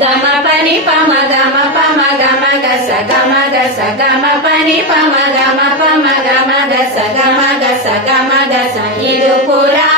గమ పని పమ గమ పమ గమ గస గమ గస గమ పని పమ గమ పమ గమ గస గమ గస గమ గస ఇది పురా